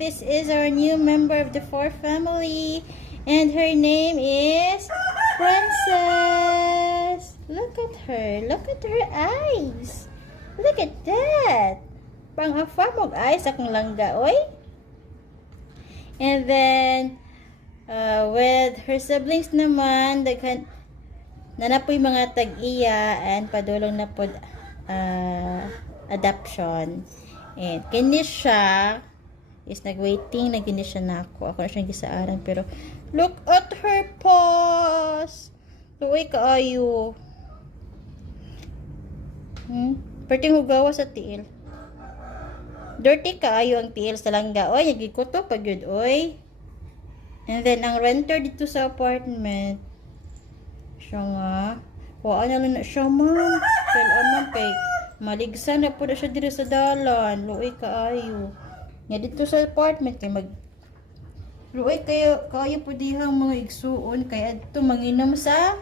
this is our new member of the Four family. And her name is Princess. Look at her. Look at her eyes. Look at that. Pang-afa mong eyes akong langga, oy. And then, with her siblings naman, nanapoy mga tag-iya and padulong na po adoption. And kini siya is nag-waiting na gini siya na ako. Ako na siyang gisaaran. Pero, look at her paws! Luoy kaayo. Perting hugawa sa tiil. Dirty kaayo ang tiil sa langga. Oy, nagikuto pag yun, oy. And then, ang renter dito sa apartment, siya nga, wala na lang na siya, ma'am. Kailan kay maligsan na po na siya dito sa dalan. Luoy kaayo. Nga dito sa apartment kay luoy kayo po dihang mga igsuon kaya adto manginom sa